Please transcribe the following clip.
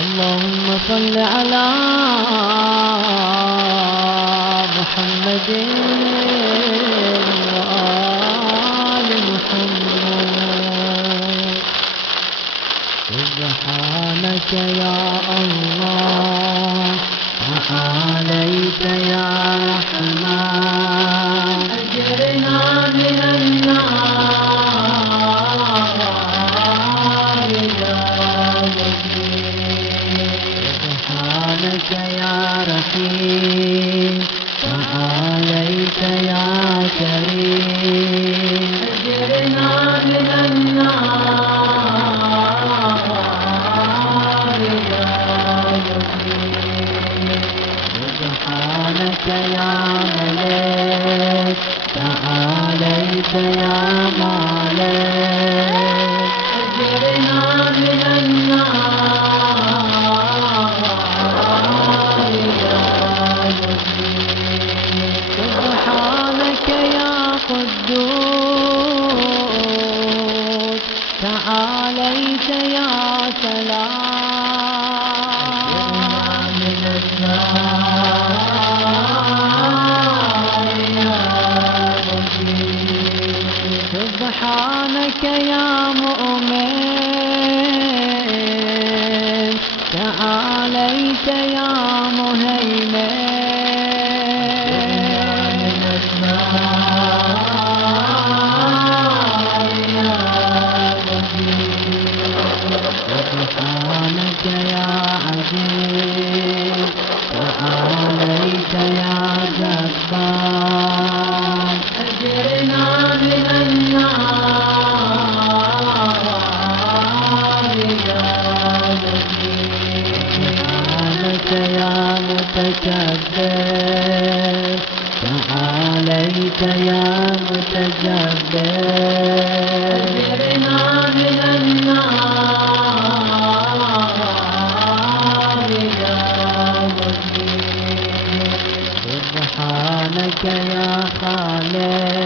اللهم صل على محمد وآل محمد. سبحانك يا الله تعاليت يا رحمن أجرنا من النار يا وكيل. سبحانك يا رحيم تعاليت يا كريم أجرنا من النار يا وكيل. سبحانك يا ملك تعاليت يا مالك أجرنا من النار يا وكيل. سبحانك يا قدوس تعاليت يا سلام من النار يا وكيل. سبحانك يا مؤمن تعاليت يا مهيمن من النار يا وكيل. سبحانك يا عزيز تعاليت يا جبار أجرنا من النار يا وكيل. سبحانك يا متكبر تعاليت يا متجبر أجرنا من النار يا وكيل. سبحانك يا خالق